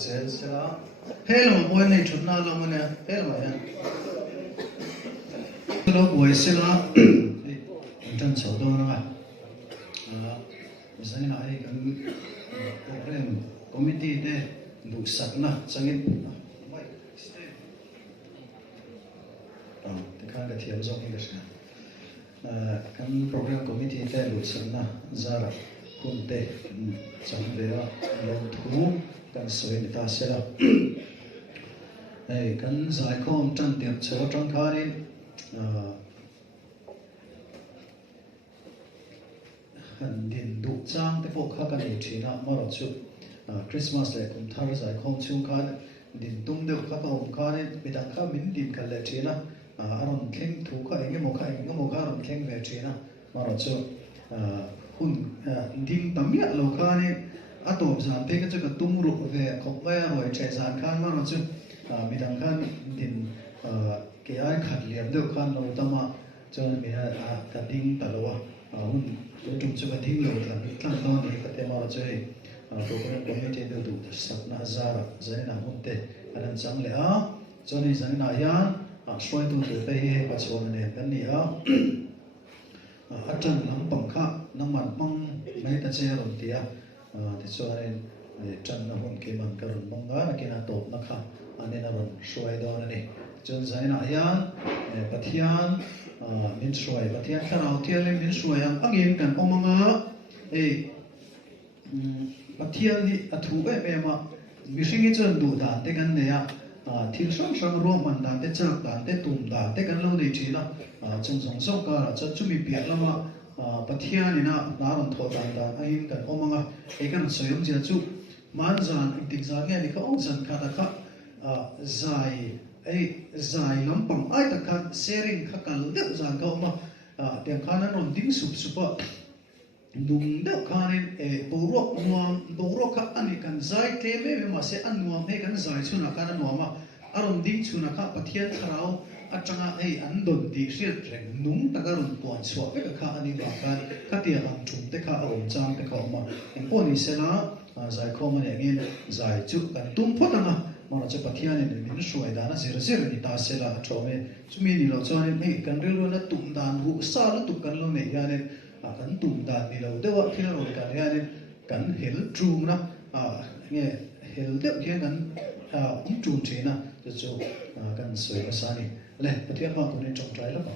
sẽ là hết là một buổi này chúng ta làm cái này hết là vậy đó buổi sẽ là chân sầu đâu nữa bây giờ này cái program committee để đủ sẵn na sang cái thì cái thiam giống như cái program committee để đủ sẵn na ra làคุณเตะจังเดียลงทุนกันสวยนิตาเสละกันสายข้อมจันเตียบเชือจังคานี่หันดินดุจ้างแต่พวกข้ากันอีกทีนะมาเราชุดคริสต์มาสเลยคุณทาร์สายข้อมชุ่มคานดินตุ้มเดือดข้าก็อมคานนี่ไปดังข้ามินดินกันเลยทีนะอารมณ์เข่งถูกข้าเองก็โมข้าเองก็โมข้าอารมณ์เข่งเลยทีนะมาเราชุดคุณดิมตั้มเนี่ยเราข้านี่อาตัวสารเทก็จะกระตุ้มรุกเวขบไว้อร่อยใจสารข้านมาเราจึงมีดังข้านดินเกี่ยขัดเหลี่ยมเดียวข้านเราตั้มมาจนมีกระดิ่งตลอดหุ่นจุ่มจะกระดิ่งเราตั้งตอนนี้ก็เต็มมาเราจะโปรแกรมคอมมิชชั่นเดียวดูสักนาซาร์จะน่าหุ่นเตะอันนั้นจังเลยจนนี้จังน่ายันช่วยดูตัวไปให้ปัจจุบันเนี่ยกันนี่อาจารย์น้ำปังข้าน้ำมันปังไม่ตัดเชื้อลงที่ที่ช่วยจันน้ำหุ่นเกี่ยมันกระรุ่นปังกันกินอาตบนะคะอันนี้น่ารุ่นช่วยดอนนี่จนใจน่ายันปฏิญาณมินช่วยปฏิญาณข้าเราเที่ยวเลยมินช่วยอังเงินกันอมังปฏิญาณนี่ถูกเมาวิสิ่งที่จนดูด่านแต่กันเนี่ยที่ช่างรวมมันด่านแต่จากด่านแต่ตุ่มด่านแต่กันเราในทีนะจังสงสารก็จะจุ่มเปียกแล้วมาปฏิญาณนี่นะน้าเราทอดด่านอังเงินกันอมังกันสวยงามจุมันจานอีกสิ่งนี่เขาจันขาดก็ใจลำปังไอ้ตะขันเสริงขัดกันเด็กจานเขามาเดี๋ยวข้านั้นนดิ้งสุบดุงเด็กข้านี่บุรุษนัวบุรุษขัดอันนี้กันใจเทไม่มาเสียอันนัวให้กันใจชุนักกันนัวมาอารมณ์ดิ้งชุนักปฏิญาณข้าเราอาจารย์อันดนดีเสียแรงนุ่งตะการุนปวนสวะก็ข้าอันนี้ว่ากันข้าเตียงจุ่มแต่ข้าอารมณ์จางแต่ข้ามาเอ็งปนนี้เสละใจข้ามันอย่างนี้ใจจุกันตุ้มพอดนะมันจะปฏิญาณเนี่ยมินช่วยด่านะเสียนี่ตาเสละชอบเนี่ยจุมีนี่เราจวนเนี่ยกันเรื่องนั้นตุ้มด่านหูซาแล้วตุกันเราเนี่ยเนี่ยกันตุ้มด่านนี่เราเดี๋ยวที่เรากันเนี่ยกันเฮลจูมนะเนี่ยเฮลเดี๋ยวแค่นั้นจูมเชนะจะจูกันสวยภาษานี่เลยปฏิญาณว่าคนนี้จงใจแล้วป่ะ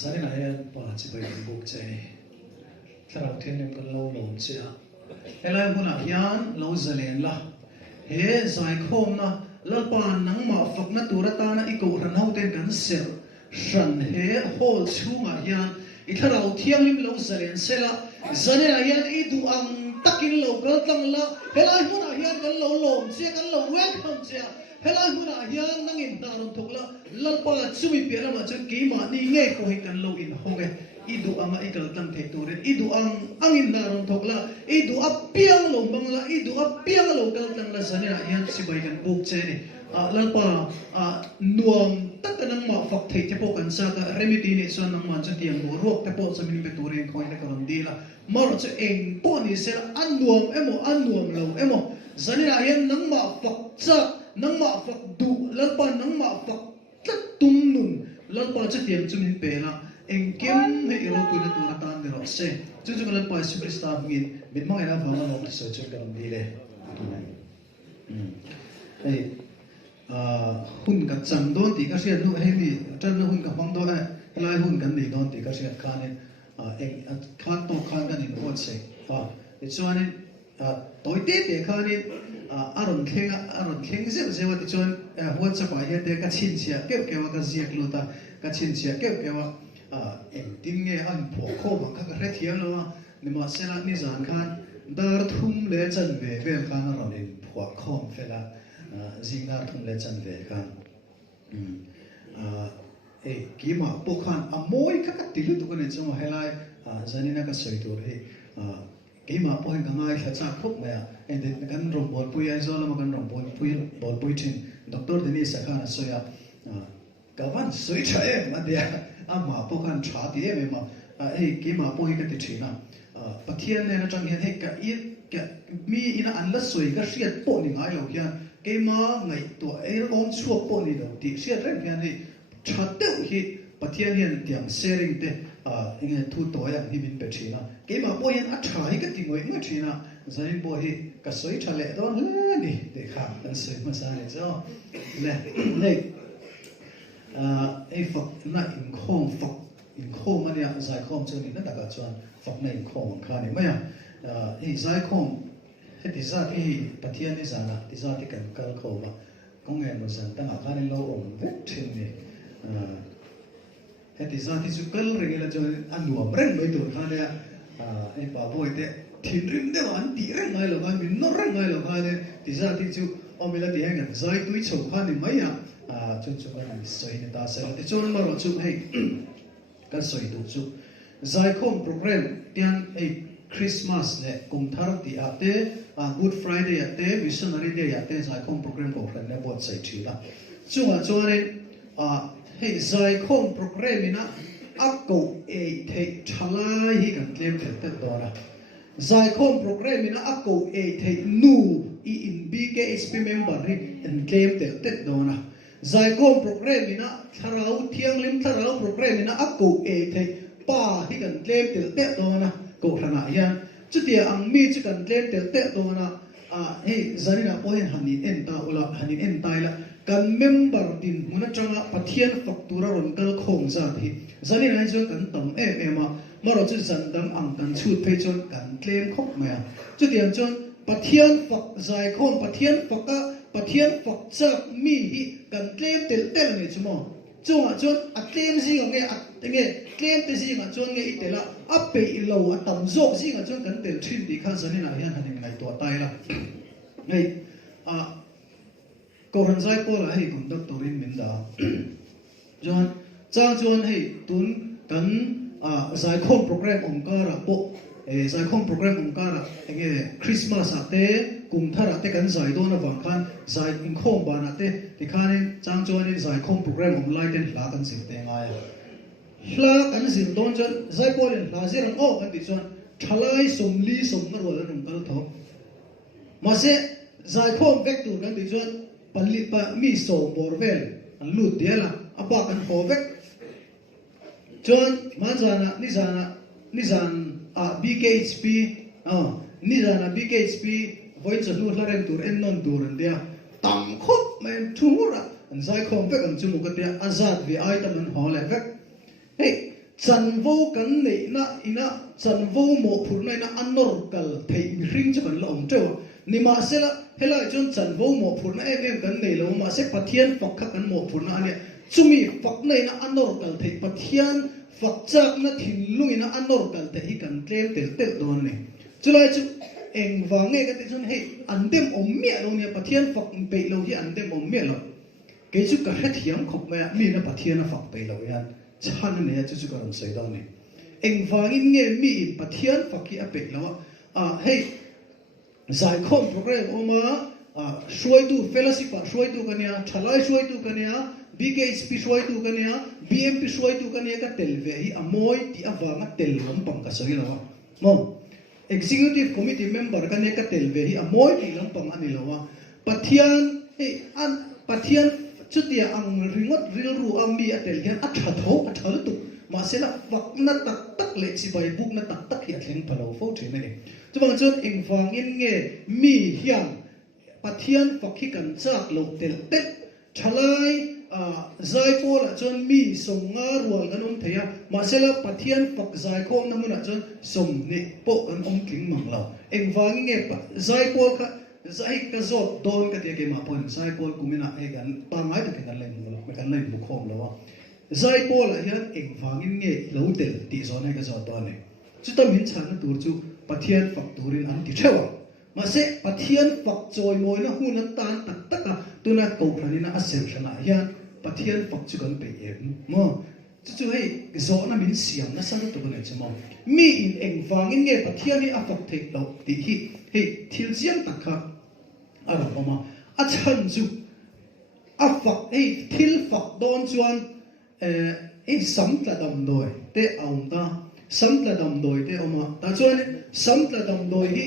สานี่ไหนป่าจะไปบุกใจถ้าเราเทียนเนี่ยกันเราหลงเสียอะไรพวกนั้นยันเราจะเลียนละเฮ้สายคมนะแล้วป่านนังมาฝักนัตัวตานะอีกคนเราเต้นกันเสียฉันเฮ้โฮลชูมายันอีถ้าเราเที่ยงลิมเราจะเลียนเสียละจะเนี่ยยันอีดูอังตักินเราก็ตั้งละเฮ้อะไรพวกนั้นยันกันเราหลงเสียกันเราเวทคำเสียเฮ้อะไรพวกนั้นยันนั่งอินตาลงทุกละแล้วป่านช่วยเปลี่ยนมาจนกี่มานี่เงี้ยก็ให้กันเราอินห้องidu anga ikal tam the turin idu angin daron thokla idu apiang lo bangla idu apiang lo kal tang la sanina yan sibai kan buk che ni lalpa nuam takanang ma fak thei te po kan sa ka remedy ni so nang man cha tiang bo rok te po sa min be turin khoi na karon dila mar cha eng po ni se anuam lo emo sanina yan nang ma fak cha nang ma fak du lalpa nang ma fak tum nun lalpa cha tiang chumin pe la eng kem he iro tu na tu na tan dero se chu chu kan pa su krista ngin mit mang ina phang no so chu kan di le ei hun ka cham don ti ka sia nu he ni tan hun ka phang do lai hun kan ni don ti ka sia khan ne eng khan to khan kan in hot se ti chuan ne toi te khan ne aron kheng se wa ti chuan hot sa pa he te ka chin sia ke wa ka ziak lu ta ka chin sia ke wa em tin nghe anh phổ khô bằng các cái thiếm luôn nhưng mà sẽ là như dạng khan dar thum lệ chân về về khan nó rồi phổ khom phải là riêng dar thum lệ chân về khan kỹ mà bộ khan mỗi các cái tiêu tụ cái này trong hay lại giờ này nó cái sợi tụ đấy kỹ mà bộ hình cái ngay phải chắc khúc mà em đến cái rồng bồn pui ai rồi mà cái rồng bồn pui trên doctor thì đi sẽ khan sợi cái văn sợi trái mà đi mà bộ khan trả tiền mà hey ke ma po hi ka ti thina pathian ne na tang hian hey ka mi ina an la soi ka hriat po ni ngai lo hian ke ma ngai to on chuak po ni lo ti hriat reng hian hey thateu hi pathian hian tiang sharing te inge thu to yang hi min pe thina ke ma po hian a tha hi ka ti ngoi ma thina zain bo hi ka soi thale don le ni de kha kan soi ma sa le zo le ei phật na in khom ania zai khom chu ni na taka chuan phật na in khom kha ni maya ei zai khom he ti za ti pathian ni zana ti za ti kan kal khoma kong nge no san ta kha ni lo om ve thin ni he ti za ti chu kal ring la chu an nuam reng noi tur kha ne ei pa boy te thin rim de an ti reng ngai lo ga min no reng ngai lo ga ne ti za ti chu omila ti hang zai tui chho kha ni maya chu kan soi ni ta se ti chon ma ro chu hei kan soi du chu zai khom program tian ei Christmas le kum thar ti ate Good Friday ate missionary day ate zai khom program ko ran ne bot sai thila chunga chuan hei zai khom program ina akko e thei thalai hi kan tlem te dora zai khom program ina akko e thei nu I in BKHP member hi en claim te dona zai khom program ina tharau thiang lim tharau program ina akko e thei pa hi kan claim te dona ko thana hian chutia ang mi chu kan claim te dona hei zanina pohen hanin en ta ula hanin en taila kan member din muna changa pathian faktura ron kal khong za thi zanina chu kan tam ema maro chu zandam ang kan chut phe chon kan claim khop ma chutia chon pathian fak zai khom pathian faka pathian fak chak mi hi kan claim tel ni chumo chunga chon a claim si nge claim te si nga chon nge itela a pe lo a tam zok si nga chon kan tel thin di khan zanina hian hanin ngai to tai la ngai ko ran zai ko la hei conductor in min da jon chuan hei tun kan zai khom program ongkara po zai khom program ongkara enge Christmas ate kum thara te kan zai dona wang khan zai in khom ban ate ti khanin chuan in zai khom program om lai ten hla kan sim te ngai hla kan sim don jon zai ko len hla zirang o kan ti chuan thalai som li som na ro lan kal tho ma se zai khom vek tu kan ti chuan pali pa mi so borvel an lu diala apa kan ho vek chuan manzana ni zan BKHP ni zana BKHP voice lu hlaren tur en non tur an dia tam khop men thura an zai khom vek an chumu ka dia azad vi ai tam an ho le vek hey chan vo kan nei na ina chan vo mo phur na ina anor kal thei mi ring chu kan lo om tewa ni ma se la helai chon chan vo mo phur na em kan nei lo ma se pathian phok kha kan mo phur na ania chumi phok nei na anor kal thei pathian phok chak na thin lungi na anor kal thei hi kan tlem tel don ne chulai chu eng wange ka ti chun hei andem om mia lo ne pathian phok pe lo hi andem om mia lo ke chu ka het hiam khop ma mi na pathian na phok pe lo yan chan ne chu ka ron sei dau ne eng wangin nge mi pathian phok hi a pe lo hei zai khom program oma shoi tu fellowship shoi tu kania thalai shoi tu kania BKHP shoi tu kania BMP shoi tu kania ka telve hi amoi ti awanga tel lom pang ka soi lawa mo executive committee member kania ka telve hi amoi ti lom pang ani lawa pathian hey an pathian chutia ang ringot ril ru ambi atel hian athatho athal tu ma sela wak na tak le chi bai buk na tak hi athleng phalo fo thine ni chubang chon ingwang in nge mi hiam pathian fakhi kan chak lo tel thalai zai ko la chon mi songa rual ganom theya ma sela pathian fak zai khom na muna chon som ni po kan om king mang lo ingwang nge zai ko kha zai ka zot don ka te ke ma pon zai ko kumina e gan pangai ta kan lai mu me kan lai mu khom lo zai ko la hian ingwang in nge lo tel ti zone ka zot don ne chu ta min chan na tur chu pathian fak turin an ti thewa ma se pathian fak choi moi na hu na tan tak ka tuna ko khanina asem thana hian pathian fak chu kan pe em mo chu hei zo na min siam na sang to ne chmo mi in engwang in nge pathian ni afak thek lo ti hi hei thil chiam takha ara oma a chan chu afak hei thil fak don chuan sam tla dam doi te aum ta samtla dam doi te oma ta chuan samtla dam doi hi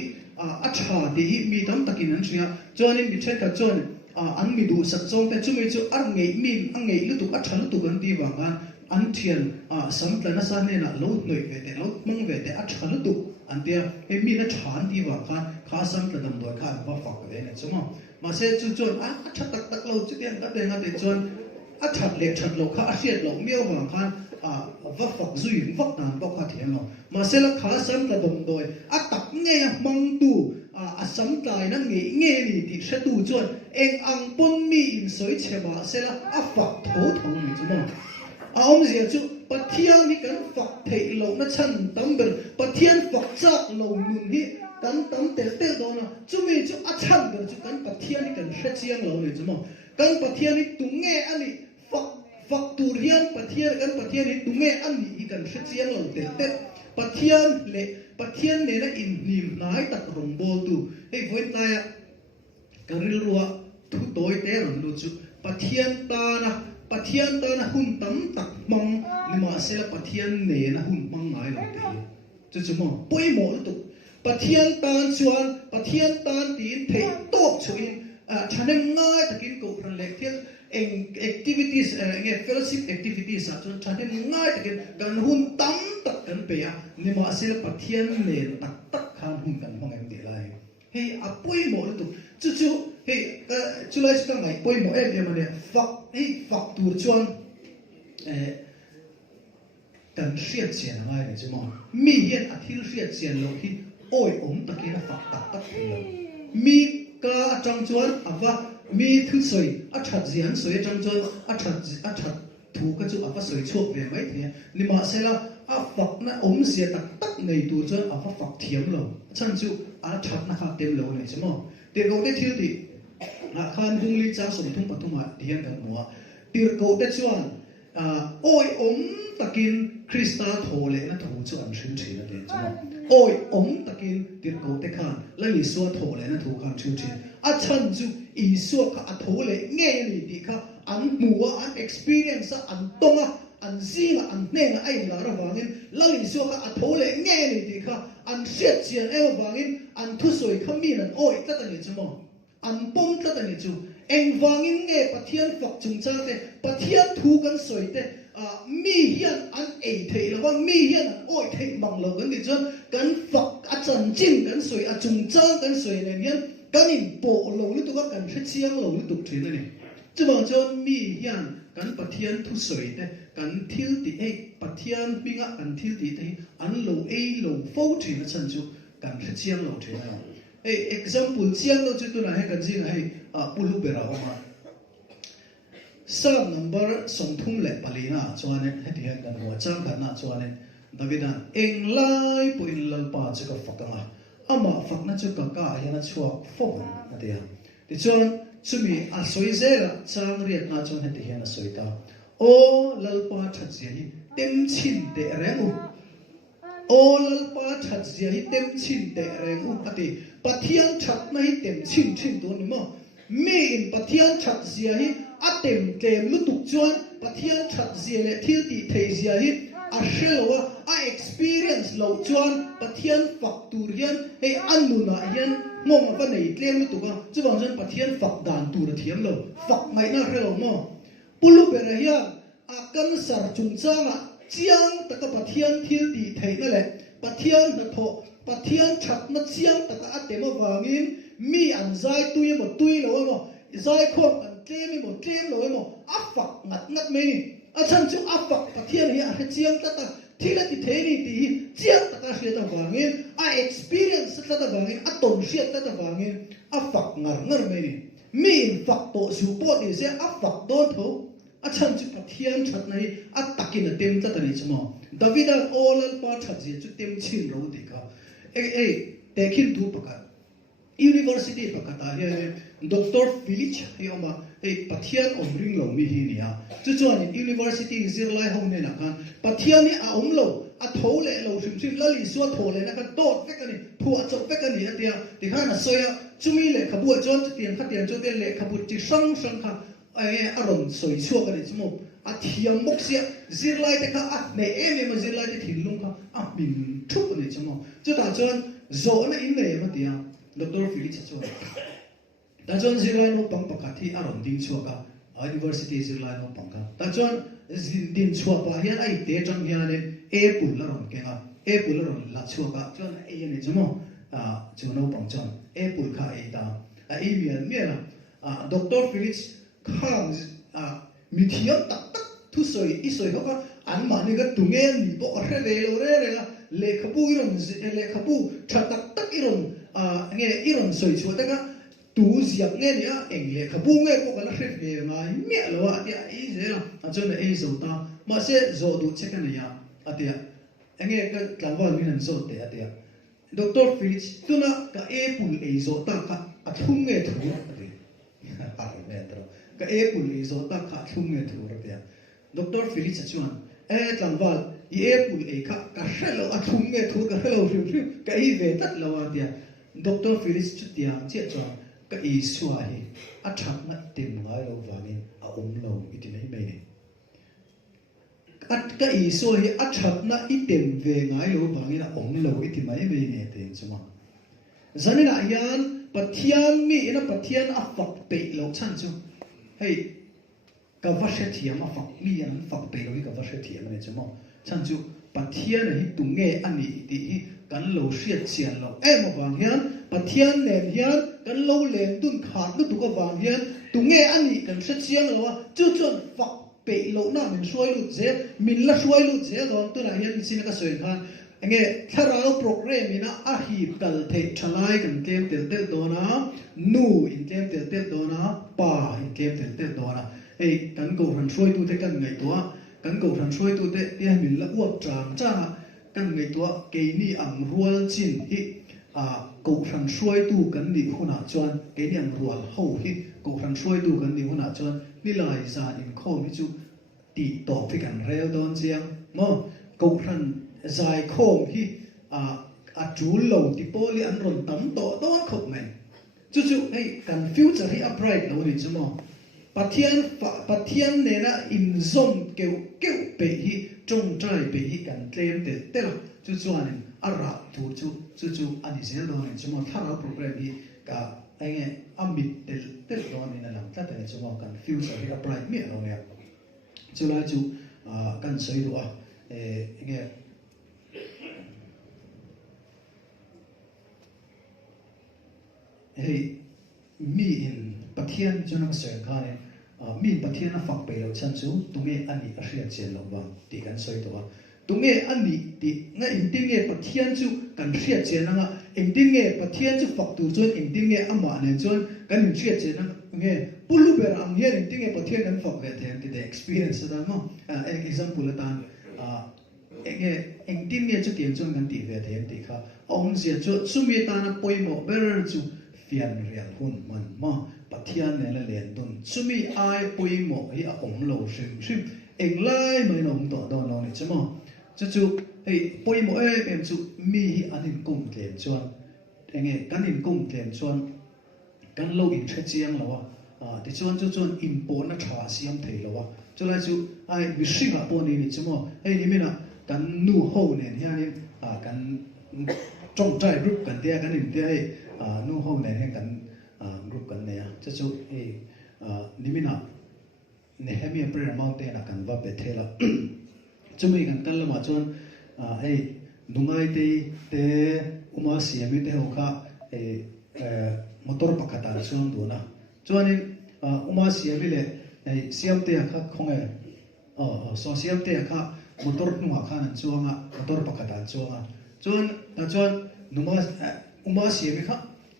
a tha ti hi mi tam takin an ria chuan mi the ka chuan an mi du sak chong te chumi chu ar ngei min a ngei lu tu a tha lu tu kan ti wanga an thian samtla na sa ne na lo noi ve te lo mong ve te a tha lu tu an tia he mi na than ti wa kha samtla dam doi kha ba fak ve ne chuma ma se chu chuan a tha tak tak lo chu tiang ka te nga te chuan a that le that lo kha a hriat lo meo wa khan va phak zui vak nan ba kha thian lo ma se la kha sam ta dom doi a tak nge mang tu a sam tai na nge ni ti hre tu chuan eng ang pon mi in soi chema se la a phak tho thong ni chu ma a om zia chu pathian ni kan phak thei lo na chan tam ber pathian phak chak lo nun hi kan tam tel tel do na chu mi chu a chan ber chu kan pathian ni kan hre chiang lo ni chu ma kan pathian ni tu nge ani phak tur hian pathian kan pathian hi tu nge ani kan hre chiang lo tel tel pathian ne na in nim nai tak rong bol tu hei voin ta ya karil ruwa thu toi te ron lu chu pathian ta na hun tam tak mang ni ma se la pathian ne na hun mang ngai lo te chu mo poi mo tu pathian tan tin thei tok chuin thanem ngai takin ko ran lek thil activities fellowship activities chun thanem ngai takin kan hun tam tak kan pe ya ni ma se la pathian ne tak khan hun kan mang em de lai hei a poi mo tu chu hei chu lai chu ka ngai poi mo em ne fak tur chuan kan hriat chian ngai ne chu mo mi hian a thil hriat chian lo hi oi om takin a fak tak lo mi ka atang chuan ava mi thu soi a that zian soi atang chuan a that thu ka chu ava soi chuak ve mai the ni ma se la a fak na om sia tak nei tu chuan ava fak thiam lo chan chu a that na kha tem lo ne chu mo te go te thil ti khan dung li cha som thung pathuma dian kan muwa tir go te chuan oi om takin Krista thole na thu chu an thrin thina te chu oi om takin tir go te khan la li suwa thole na thu khan thu thrin a chan chu I suwa kha a thole nge ni ti kha an muwa an experience an tonga an zinga an nenga ai la ra wangin la li suwa kha a thole nge ni ti kha an hriat chian e wangin an thu soi kha mi nan oi ta ni chu mo an pom ta ni chu eng wangin nge pathian fak chung cha te pathian thu kan soi te mi hian an ei thei la wang mi hian an oi thei mang lo kan ni chu kan fak a chan chin kan soi a chung cha kan soi ne hian kan in po lo lu tu ka kan hre chiang lo lu tu thin ni chu bang chu mi hian kan pathian thu soi te kan thil ti ei pathian pinga kan thil ti te an lo ei lo fo thin a chan chu kan hre chiang lo thin na ei example chiang lo chu tu na he kan jing hai pulu bera oma Psalm number song thum le palina chuan he ti han kan wa chang kan na chuan Davida eng lai pu in lal pa chu ka fakanga ama fakna chu ka ka yana chuak fon atia ti chuan chumi a soi zela chang riat na chuan he ti han a soi ta o lal pa that zia hi tem chin te remu o lal pa that zia hi tem chin te remu ati pathian that na hi tem chin tu ni mo mi in pathian that zia hi atem tlem lu tuk chuan pathian that zia le thil ti thei zia hi a hrelowa a experience lo chuan pathian fak tur hian hei anuna hian ngom va nei tlem lu tuka chuwang chuan pathian fak dan tur thiam lo fak mai na hrelo mo pulu bera hian a kan sar chung changa chiang taka pathian thil ti thei na le pathian na tho pathian that na chiang taka atema wangin mi an zai tui mo tui lo mo zai khom kan tlem mo tlem lo mo a fak ngat mai ni a chan chu a fak pathian hi a chiang ta thila ti thei ni ti chiang ta hria ta wangin a experience ta ta wangin a ton hria ta wangin a fak ngar mai ni mi fak to su po ni se a fak don tho a chan chu pathian that nai a takin a tem ta ni chmo Davida olal pa that ji chu tem chin ro ti ka tekin thu pakat University pakata he Dr. Philip Yoma pathian omring lo mi hi nia chu chuan University zirlai ho ne na kan pathian ni a omlo a thole lo sim la li suwa thole na kan dot vek ani thu a chok vek ani atia ti khana soya chumi le khabu chon tian khatian chu te le khabu ti sang kha a ron soi chuak ani chumo a thiam mok sia zirlai te kha ne em em zirlai te thin lung kha min thup ni chamo chu ta chuan zo na in ne ma tia Dr. Felix chu ta chuan zirlai no pang pakhat hi aron ding chuaka university zirlai no pang ka ta chuan din chuapa hian ai te tang hian apple la ron kenga apple la ron la chuaka chuan ai ni chamo chu no pang chuan apple kha ai ta ai mian mian Dr. Felix khang mi thiam tak tak thu soi I soi ho an ma ni ga tungen ni bo re le la le khabu iron le khabu tha tak tak iron nge iron soi chu ta ga tu ziak nge ni eng le khabu nge ko la re ve ngai mi lo a ya I ze la a chon e zo ta ma se zo du che kan ya atia nge ka tlawal min an zo te atia Dr. Felix tuna ka apple e zo ta ka athum nge thu ka apple e zo ta kha thum nge thu ra tia Dr. Felix chuan tlangwal I apple e kha ka helo a thum nge thu ka helo ka I ve tat lawa tia Dr. Felix chu tia che chuan ka I suwa hi a thak na tem ngai lo wangin a lo iti nei mai ni ka I so hi a thak na I tem ve ngai lo wangin a lo iti mai mai ni te chuma zanina hian pathian mi ina pathian a fak pe lo chan chu hei ka vashe thiam a fak mi an fak pe lo hi ka vashe thiam ne chamo chan chu pathian hi tunge ani ti hi kan lo hriat chian lo em awang hian pathian nen hian kan lo len tun khat lu tu ka wang hian tunge ani kan hriat chiang lo chu chon fak pe lo na min hruai lut je min la hruai lut je don tu na hian sin ka soi khan nge tharau program ina a hi kal the thalai kan kem tel dona nu in kem tel dona pa in kem tel dona ei kan ko ran soi tu te kan ngai to kan ko ran soi tu te te min la uap tang cha kan ngai to ke ni ang rual chin hi ko ran soi tu kan ni huna chuan ke ni ang rual ho hi ko ran soi tu kan ni huna chuan ni lai za in kho ni chu ti to fi kan rel don chiang mo ko ran zai khom hi a chul lo ti poli an ron tam to don khop mai chu hey kan future hi upright lo ni chumo pathian ne na in zom keu pe hi trong trai pe hi kan tlem te la chu chuan ara tu chu ani zel don ni chumo thara program hi ka enge amit tel don ni na lam ta te chumo kan future hi upright mi lo ne chu la chu kan soi do enge hey mi in pathian chunang soi khane mi pathian a fak pe lo chan chu tunge ani a hriat chen lo wang ti kan soi to tunge ani ti nga in tinge pathian chu kan hriat chen nga in tinge pathian chu fak tu chon in tinge ama ne chon kan in hriat chen nge pulu ber am hian in tinge pathian kan fak ve the ti the experience da no example ta enge in tinge chu tian chon kan ti ve the ti kha ong sia chu sumi ta na poimo ber chu fian real hun man ma pathian ne la len dun sumi ai pui mo hi a ong lo shim eng lai mai nom to do no ni chamo chu ei pui mo em chu mi hi anin kum tlem chuan enge kanin kum tlem chuan kan lo in thre chiang lo ti chuan in po na tha siam thei lo chu lai chu ai wi hringa po ni chamo ei ni mina kan nu ho nen hianin kan trong trai group kan tia kan in tia nu ho nen he kan group kan ne chu nimina Nehemiah prayer mountain na kan va bethela chumi kan kalma chon ei dungai te uma siami te hoka motor pakata chon dona chuanin uma siami le siam te kha khonge so siam te kha motor nuwa khan chuanga motor pakata chuanga chuan numa uma siami kha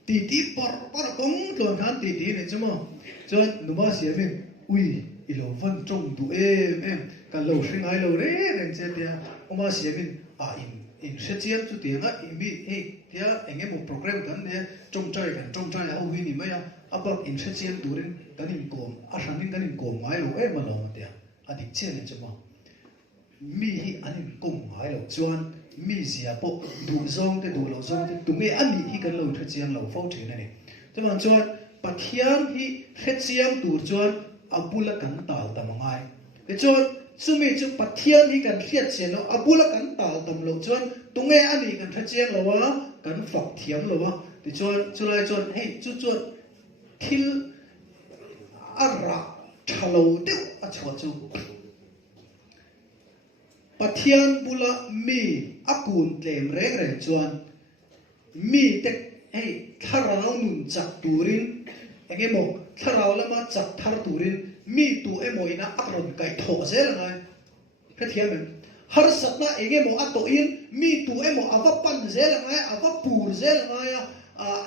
ti par kong tlon khan ti ne chamo chuan numa siami ui ilo van trong du em kan lo hringai lo re reng che tia uma siamin in shechiam chu tianga imbi hey tia enge mo program kan ne trong trai au hi ni maya abak in shechiam durin kanin kom ashanin kanin kom ngai lo em lo ma tia adik che ne chama mi hi anin kom ngai lo chuan mi zia po du zong te tunge ani hi kan lo shechiam lo fo the ne chuan chuan pathian hi shechiam tur chuan abula kan tal tamangai cái chuan sumi chu pathian hi kan riat chen lo abula kan tal tam lo chuan tunge ani kan tha chiang lo wa kan fak thiam lo wa ti chuan chulai chuan hei chu chuan thil ara thalo deuh a chua chu pathian bula mi akun tlem reng reng chuan mi te hei tharau nun chak turin engemo tharau lama chak thar turin mi tu emoina akron kai tho zel ngai khathiam har satna engemo ato in mi tu emo ava pan zel ngai ava pur zel ngai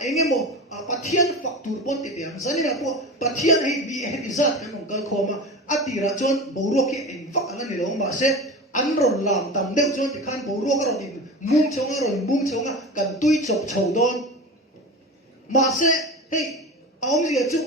engemo pathian faktur pon te piang zanina po pathian hei bi hei zat kan gal khoma atira chon bouro ke en fak ala ni long ma se anron lam tam deuh chon ti khan bouro ka ron mung chonga ron mung chonga kan tui chop chho don ma se hei aom zia chu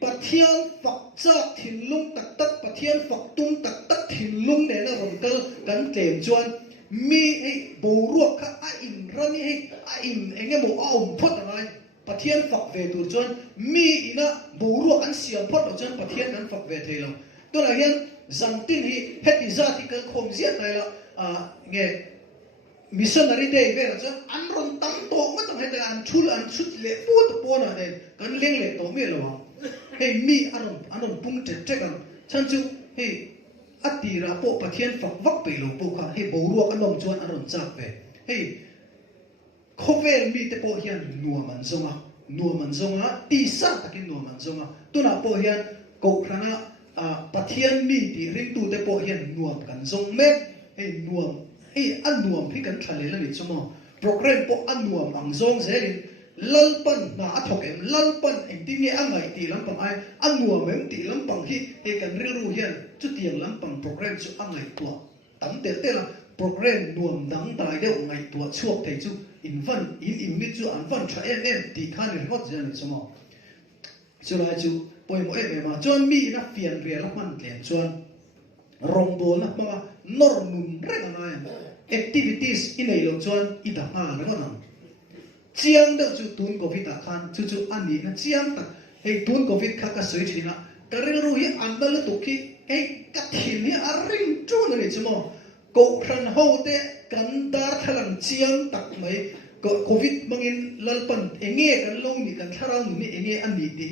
pathian phật chak thin lung tak tak pathian phật tum tak tak thin lung ne na ron kal kan tlem chuan mi hei boruak kha a in rani hei a in engemo a phot angai pathian phật ve tur chuan mi ina boruak an siam phot lo chuan pathian an phật ve thei lo to la hian zantin hi heti zati kal khom ziat nai la nge missionary day ve la chuan an ron tam to ma tang heta an chut le pu na ne kan leng le to me lo hei mi anon pung te kan chan chu hei atira po pathian phak vak pe lo po kha hei boruak anom chuan aron chak ve hei khovel mi te po hian nuaman zonga ti sa takin nuaman zonga tuna po hian ko khana pathian mi ti ring tu te po hian nuam kan zong me hei nuam hei anuam hi kan thale la ni chumo program po anuam ang zong zelin lalpan na athokem lalpan engting nge angai ti lampang ai anuam em ti lampang hi he kan riru hian chu tiang lampang program chu angai tua tam te la program nuam dang dai deuh ngai tua chuak thei chu in unit chu an van tha em ti khan ri hot jan chumo chulai chu poimo ma chon mi na fian rial man tlen chuan rong bol na ma nor nun reng angai activities inei lo chuan ida nga la na chiang da chu tun covid ta khan chu ani na chiang ta hei tun covid kha ka soi thina karil ru hi andal tu ki hei ka thin hi aring chu na ni chumo ko khan ho te kan dar thalang chiang tak mai covid mangin lalpan enge kan lo ni kan tharang ni enge ani ti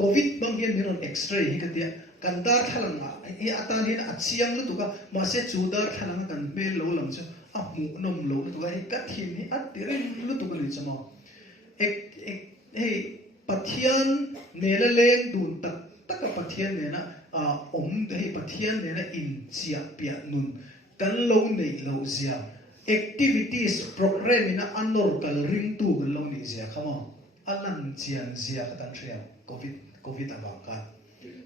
covid mangin ni ron x-ray hi ka tia kan dar thalang hi atan hi a chiang lu tu ka ma se chu dar thalang kan mel lo lam chu amu nom lo tu ai ka thin hi atirin lu tu ka ni chama hei pathian ne la leng dun tak ka pathian ne na hei pathian ne na in chia pia nun kan lo nei lo zia activities program ina anor kal ring tu kan lo ni zia khama alan chian zia ka tan thria covid awang ka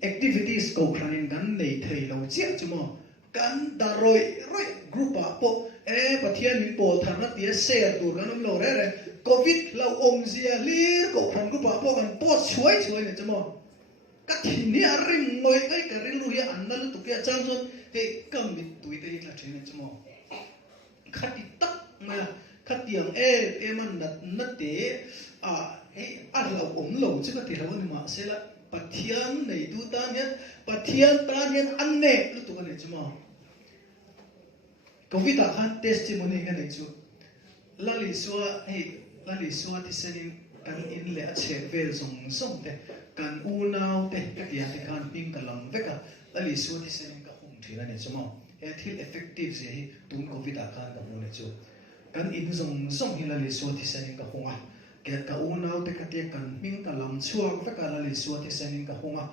activities ko khranin kan nei thei lo chia chumo kan daroi group po pathian min pol thana tia share tur kan lo re covid lo zia lir ko khran group po kan po chuai ne chamo ka thin ni arim ngoi ai ka rin lu ya annal tu ke chang chon he kam mit tui te la thine chamo khati tak ma khatiang man nat te he a lo chu ka ti lo ni ma se la pathian nei tu ta nian pathian ta nian anne lu tu ka ne chamo covid ta khan testimony ka nei chu lali suwa ti senin kan in le a che vel song te kan u nau te ka tia te kan ping ka lam veka lali suwa ti senin ka hung thina ne chamo thil effective se hi tun covid ta khan ka mu ne chu kan in song hi lali suwa ti senin ka hunga ke ka u nau te ka tia kan ping ka lam chuak veka lali suwa ti senin ka hunga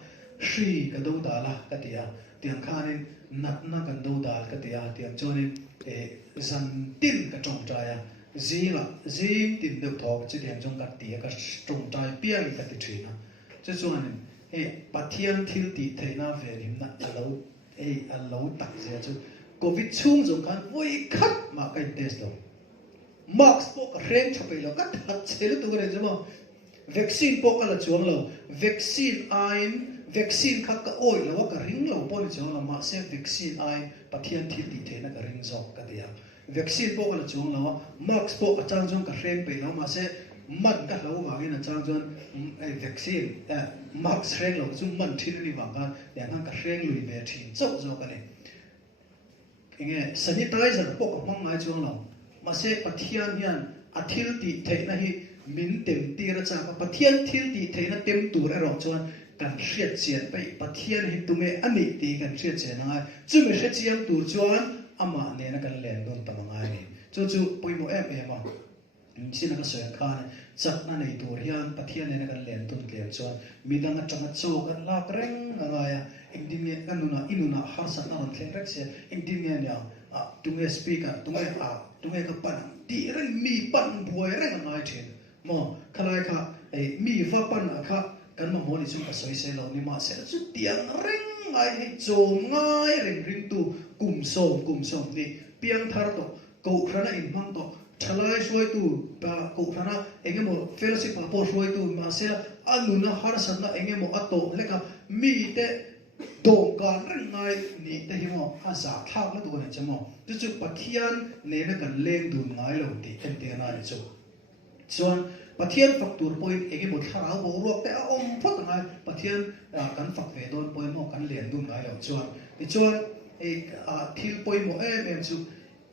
shri ka do da la ka tia tiang khanin nat na kan do dal ka tia tiang chonin zan tin ka chong traya zim tin được thọ chứ điện trong các tía các trồng trái biếng các tía thuyền chứ cho nên pathian thiếu tị thầy na về điểm nặng lâu tắc gì chứ covid chung dùng kan vui khát mà cái test đâu max po cái rèn chụp lại các thật chế lúc tôi nói chứ mà vaccine po cái là chuông lâu vaccine khác cái oi là cái ring lâu po là chuông là mà xem vaccine ai pathian thiếu tị thầy na cái ring dọc cái tía vaccine po ala chung lawa max po achang chung ka frame pe lawa ma se man ka lo wangin a chang chuan vaccine mark shreng lo chu man thil ni wang ka yang hang ka shreng lui ve thin chau zo ka ni enge sanitizer pok mang ngai chuang lo ma se pathian hian a thil ti theina hi min tem ti ra cha pathian thil ti theina tem tur a ro chuan kan hriat chian pai pathian hi tume ani ti kan hriat chian ngai chu me hriat chiang tur chuan ama ne na kan len don tamangai ni chu poimo em ma sin ka soya khan chak na nei tur hian pathian ne na kan len tun tlem chuan midang atanga chu kan la reng anga ya engdimye kanuna inuna harsa na ron thleng rek se engdimye nya tunge speaker tunge ka pan ti reng mi pan buai reng ngai thin mo khalai kha mi va pan kha kan ma moni chu ka soi se lo ni ma se chu tiang reng ngai ni chom ngai reng ring tu kum som ni piang thar to ko khana in mang to thalai soi tu ba ko khana engemo fellowship pa po soi tu ma se aluna har san na engemo ato leka mi te dong kan reng ngai ni te hi mo a za thak la tu ne chamo chu pathian ne na kan leng du ngai lo ti en te na ni chu chuan pathian faktur point engemo tharau bo ruak te a om phot ngai pathian kan fak ve don point mo kan len du ngai lo chuan thil point mo em chu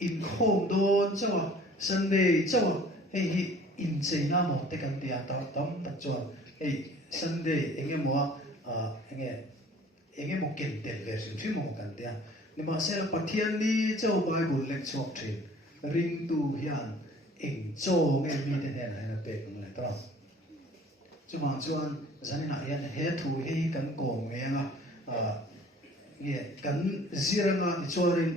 in khom don chawa Sunday chawa hi in cheina mo te kan tia tam ta chuan Sunday engemo engemo ken tel version fi mo kan tia ni ma se la pathian ni chau bible lecture thin ring tu hian eng cho nge mi te ne na pe kun le ta chuma chuan zani na hian he thu hi kan ko nge nga nge kan ziranga ni chuarin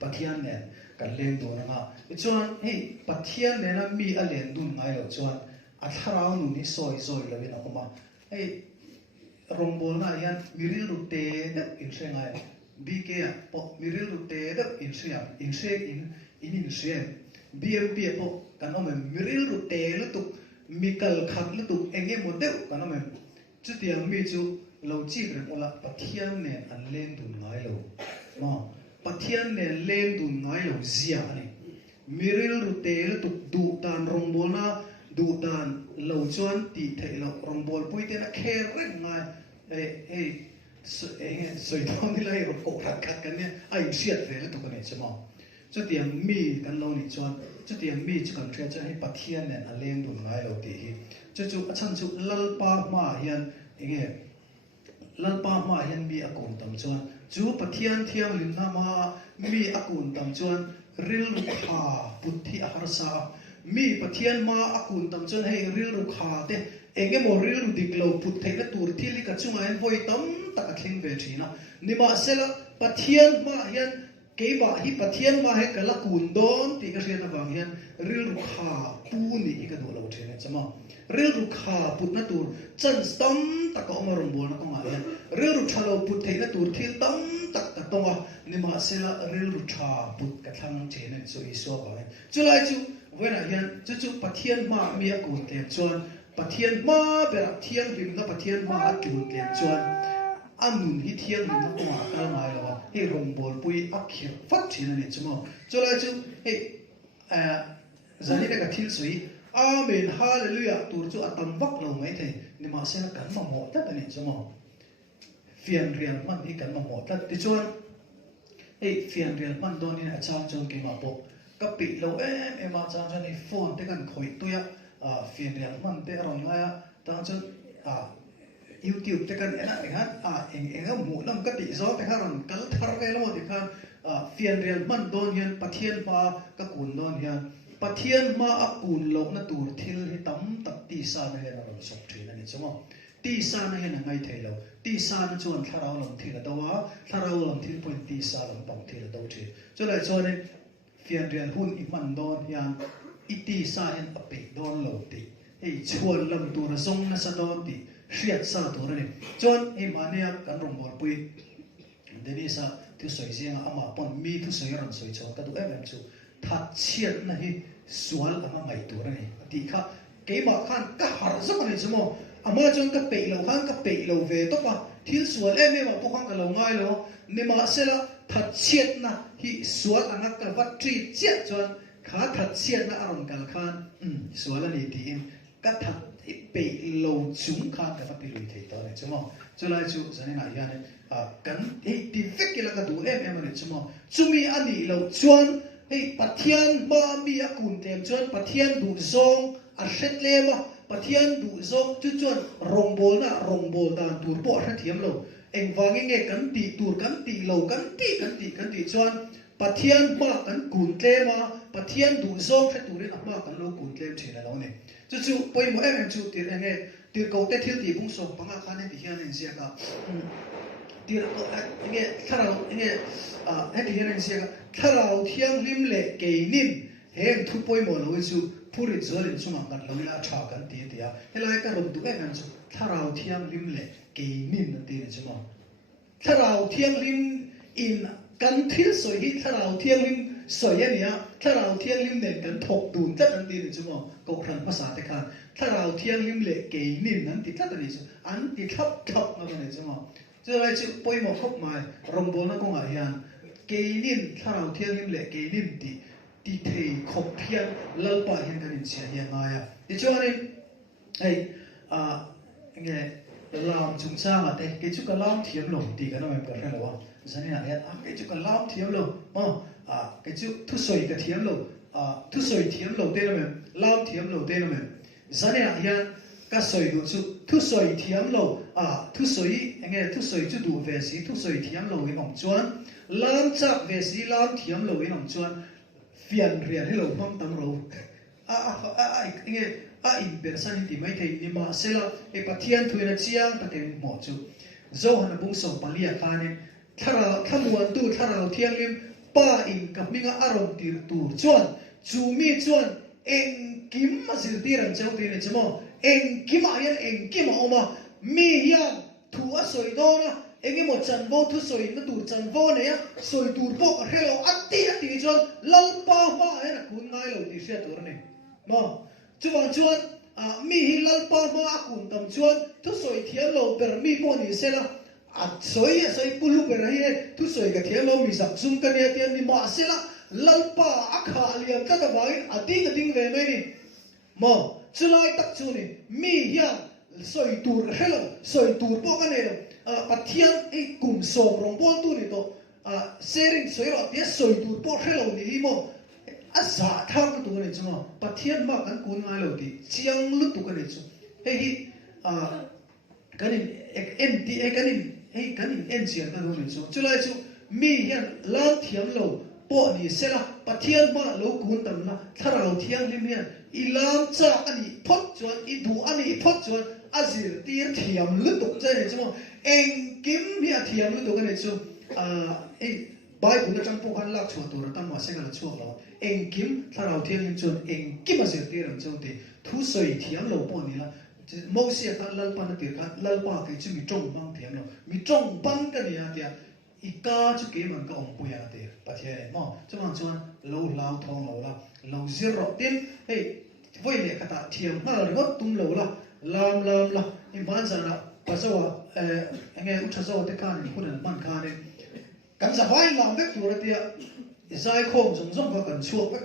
pathian ne kan len do na chuan hei pathian ne na mi a len dun ngai lo chuan a tharau nu ni soi lo na kuma hei rombol na hian miril ru te de in hrengai bk a po miril ru te de in hriam BMP po kan om miril ru te lu tu mikal khat lu tu enge mo de kan om chu tiang mi chu lo chi ren ola pathian ne an len dun ngai lo ma pathian ne len dun ngai lo zia ani miril ru te lu tu du tan rombol na du dan lo chuan ti thei lo rombol pui te na kher reng ngai soi thong ni lai ro ko khat kan ne ai siat ve lu tu kan ne chama chu tiang mi kan lo ni chuan chu tiang mi chu kan thre cha hi pathian ne a len dun ngai lo ti hi chu achan chu lalpa ma hian enge lalpa ma hian mi akon tam chuan chu pathian thiang lim na ma mi akun tam chuan ril kha puthi a har sa mi pathian ma akun tam chuan hei ril kha te enge mo ril dik lo put thei na tur thili ka chunga en voi tam tak a thleng ve thina nima sela pathian ma hian keiba hi pathian ma he kala kun don ti ka rian awang hian ril kha pu ni ka do lo thene chama ril kha put na tur chan tam tak ka omarum bol na ko nga hian ril thalo put thei na tur thil tam tak ka tonga nima sela ril kha put ka thang thene so I so ba chulai chu wena hian chu pathian ma mi a kun tlem chuan pathian ma ber thiang lim na pathian ma a tlum tlem chuan amun hi thiang lim na ko nga ka mai lo he rong bol pui akhir fat thina ni chumo chulai chu he zani na ka thil sui amen hallelujah tur chu atam vak lo mai the ni ma se kan ma mo ta ni chumo fian rian man hi kan ma mo ta ti chuan he fian rian man don ni a chang chong ki ma po ka pi lo em ma chang chang ni phone te kan khoi tu ya fian rian man te ron nga ya ta chu YouTube te kan ena han eng mu lam ka ti zo te kharon kal thar ve lo ti khan fian rian man don hian pathian pa ka kun don hian pathian ma a kun lo na tur thil hi tam tak ti sa na hena ro sok thin ani chungo ti sa na hena ngai thei lo ti sa na chuan tharau lom thil da wa tharau lom thil point ti sa lom pang thil do thi chulai chuan fian rian hun I man don hian I ti sa hen a pe don lo ti ei chuan lam tur zong na sa don ti hriat sa tur ani chuan ei mania kan rom bol pui deni sa tu soi zinga ama pon mi tu soi ran soi chaw ka du em chu that chiat na hi sual ama ngai tur ani ti kha ke ma khan ka har zo ani chumo ama chon ka pe lo khan ka pe lo ve to pa thil sual em ma po khan ka lo ngai lo ni ma sela that chiat na hi sual anga ka wat tri chiat chuan khá thật xiên na aron kal khan số là này thì cắt thật bị lâu chúng khan cái phát bị lùi thấy đó này chứ mà cho lại chú giờ này này này cắn thì vết cái là cái đủ em này chứ mà chú mi anh đi lâu chuan bát thiên mà mi à cùn tem chuan bát thiên đủ zong set lem bát thiên đủ zong chú chuan rong bol đàn tour bỏ ra thiếm lâu anh vang nghe cắn tì lâu cắn tì chuan bát thiên mà cắn cùn tem mà bát thiên đủ zong set tour mà cắn lâu cùn tem chỉ là lâu này chú bây giờ em chú tiền anh nghe tiền cầu tết thiếu tiền bung sông bằng cái này thì hiện nay sẽ cả tiền cầu anh nghe thà nào anh nghe hết thì hiện nay sẽ cả thà nào thiang lim lệ kề nín hẹn thu bây giờ lâu chú phụ nữ giờ lên xuống ăn lâu là chả cần tiền tiền thế là cái rồi tụi em chú thà nào thiang lim lệ kề nín tiền chứ mà thà nào thiang lim in căn thiếu sợi hít thà nào thiang lim sợi này á thà nào thiang lim nền căn thọc đùn tất anh tiền chứ mà cậu khănภาษา thế khan thà nào thiang lim lệ kề nín anh thì tất anh chứ anh thì thấp mà cái này chứ mà cho nên chú bây giờ khóc mày rong bol nó cũng ở hiện kề nín thà nào thiang lim lệ kề nín thì thầy khóc thiang lâu ba hiện cái này sẽ hiện ngay à thì cho nên hey nghe làm chúng ta mà thế cái chú cái làm thiếm lồng thì cái nó em cần phải là gì này cái chú cái làm thiếm lồng cái chú thu soi cái thiếm lồng thu soi thiếm lồng tên là mình làm thiếm lồng tên là mình gì này hiện cái soi của chú thu soi thiếm lồng thu soi nghe thu soi chú đủ về gì thu soi thiếm lồng cái ông chuan làm chắc về gì làm thiếm lồng cái ông chuan phiền riêng hay lồng phong tầm rồi nghe in person thì mấy thầy ni mà sẽ là bát thiên thuê là chiang bát thiên mỏ chú dâu hắn bung sầu palia khan tham muan tu thà nào thiang lim pa in cặp mình arom tir tur chuan chú mi chuan em kim mà zil tiran châu tiền chứ mà em kim mà oma mi hiang thu a soi đó na em một chân vô thu soi nó tur chân vô này á soi tur bốc ở hello ati chuan lau pa ma ấy là cuốn ngay lâu thì sẽ tur này mà chuan mi hi lalpa ma akun tam chuan thu soi thiam lo per mi po ni sela soi pulu per hi thu soi ka thiam lo mi sak zum ka ne tian ni ma sela lalpa akha liam ka vai ading ve mai ni mo chulai tak chu ni mi hiang soi tur hello soi tur po ka ne pathian ei kum som rong bol tu ni to sharing soi ro tia soi tur po hello ni mo asa thang tu này chứ mà bắt thiên mà cái cuốn ngay lâu thì chiang lướt tu cái này chứ hey cái này em thì cái này em chuyện cái này chứ cho lại chứ mi hiện lang thiam lâu bộ ni sẽ là bắt thiên mà lâu cuốn tầm là thà lâu thiang lim hiện ilam cha anh phốt chuan idu anh phốt chuan azir tir thiam lướt tu cái này chứ mà em kiếm hiện thiam lướt tu cái này chứ bài cũng đã trong bộ hành lạc chùa tổ tam hòa sẽ là chùa đó anh kiếm thà nào thiên linh chuẩn anh kiếm mà dễ tiền làm trong thì thu soi thiam lâu bao nhiêu là mỗi xe khác lal pan tiền khác lal pa cái chữ mi trông băng thiam lâu mi trông băng cái này thì ika chú kế mình có ông bùi à thì bắt thế này mà cho mình chọn lâu lao thong lâu là lâu zero tiền hey với lại cái ta thiam mà là gót tung lâu là làm là em bán ra là bây giờ anh em uống sao thế can thì cũng là can nàyกันจะvai làm việc rồi thì giải không giống giống vào cần chuộc với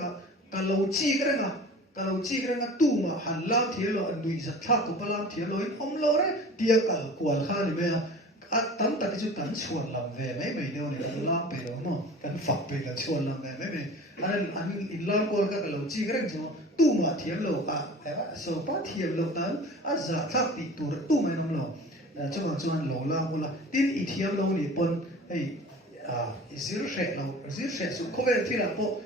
cả lâu chi cái này cả lâu chi cái này tu mà hành làm thì là nuôi giật thác của làm thì là ông lâu đấy tiệc cả quần khan thì bây giờ tắm ta cái chút tắm chuồn làm về mấy điều này là làm về đó mà cần phật về là chuồn làm về mấy anh làm qua cả lâu chi cái này chứ tu mà thiếm lâu số ba thiếm lâu tắm giả thác thì tu mà nông lâu cho mà cho anh lâu làm là tin ít thiếm lâu này pon zir she su cover thira po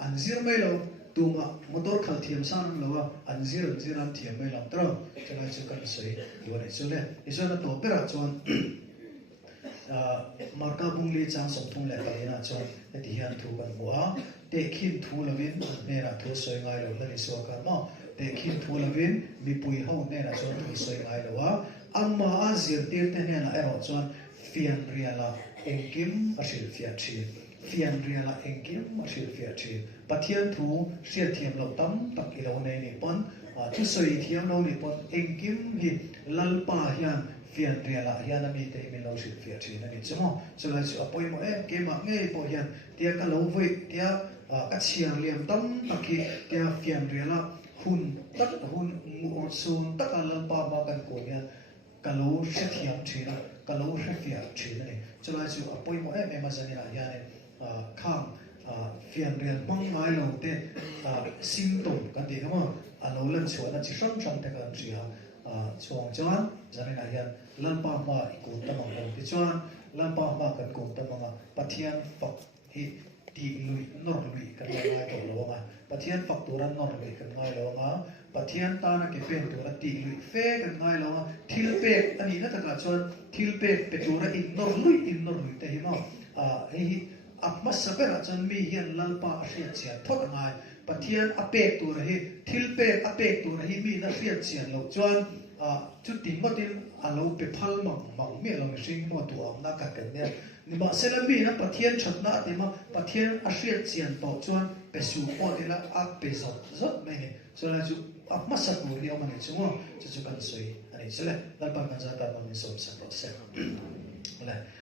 an zir mai lo tuma motor khal thiam san lo an zir an thiam mai lo tro chana chu kan soi yo ne chu le isona to pera chon marka bungli chang som thung le ka na chon ti hian thu kan wa te khin thu lovin ne ra thu soi ngai lo le so ka ma te khin thu lovin mi pui ho ne ra chon thu soi ngai lo wa amma azir tir te ne na ero chon fian riala engkim asil fian riala engkim asil fiat pathian thu sia thiam lo tam tak i lo nei ni pon thu soi thiam lo ni pon engkim hi lalpa hian fian riala hian ami te mi lo sil fiat na ni chmo so la chu apoi mo ke ma nge po hian tia ka lo voi tia các chiang liam tâm các khi kia phiền rìa là hun tất hun ngủ sun tất cả lần ba ba cần cổ nha cả lũ sẽ thiam chuyện là cả lũ sẽ phiền chuyện này cho nên chú apoi mo em mà dân là ya này khang phiền rìa mong ngay lâu te sim tụng cái gì không à lâu lần chuột là chỉ sắm sắm thế cái gì chuang chuan dân là ya lần ba ba cổ tâm mà cái chuan lần ba ba cần cổ tâm mà bắt thiên phật hi ti lui nor lui kan ngai to lo ma pathian faktura nor lui kan ngai lo ma pathian ta na ke pen tura ti lui fe kan ngai lo ma thil pe ani na ta ka chon thil pe pe tura in nor lui te hi ma hi apma sapera chon mi hian lalpa hriat chia thot ngai pathian ape tura hi thil pe ape tura hi mi na hriat chia lo chon chu ting mo tin alo pe phal mang mi lo sing mo tu am na ka kan ne ni ma selami na pathian thatna te ma pathian a hriat chian to chuan pe su po te la a pe zot me ni so la chu a ma sa ku ri o ma ni chu mo chu kan soi ani chele la pa kan za ta ma ni som sa pro se la